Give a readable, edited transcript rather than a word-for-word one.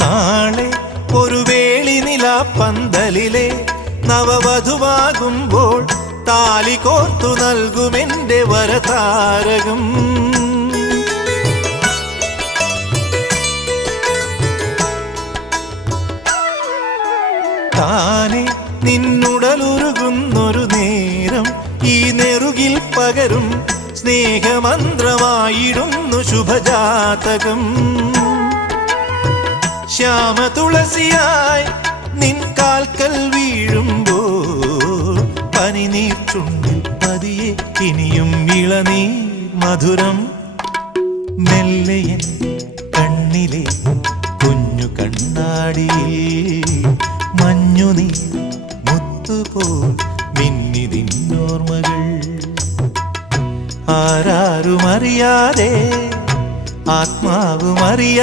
നാളെ ഒരു വേളി നിലാ പന്തലിലെ നവവധുവാകുമ്പോൾ താലി കോർത്തു നൽകുമെന്റെ വരതാരകം. താനെ നിന്നുടലുരുകുന്നൊരു നേരം ഈ നെറുകിൽ പകരും സ്നേഹമന്ത്രമായിടുന്നു ശുഭജാതകം. ശ്യാമതുളസിയായി നിൻ കാൽക്കൽ വീഴുമ്പോൾ പനിനീർ ചുണ്ടിൽ പതിയെ ഇനിയും ഇളനീർ മധുരം. മെല്ലയൻ കണ്ണിലെ കുഞ്ഞു കണ്ണാടിയിൽ മഞ്ഞുനീർ മുത്തുപോൽ മിന്നിതിന്നോർമ്മകൾ. ആരാരുമറിയാതെ ആത്മാവുമറിയാ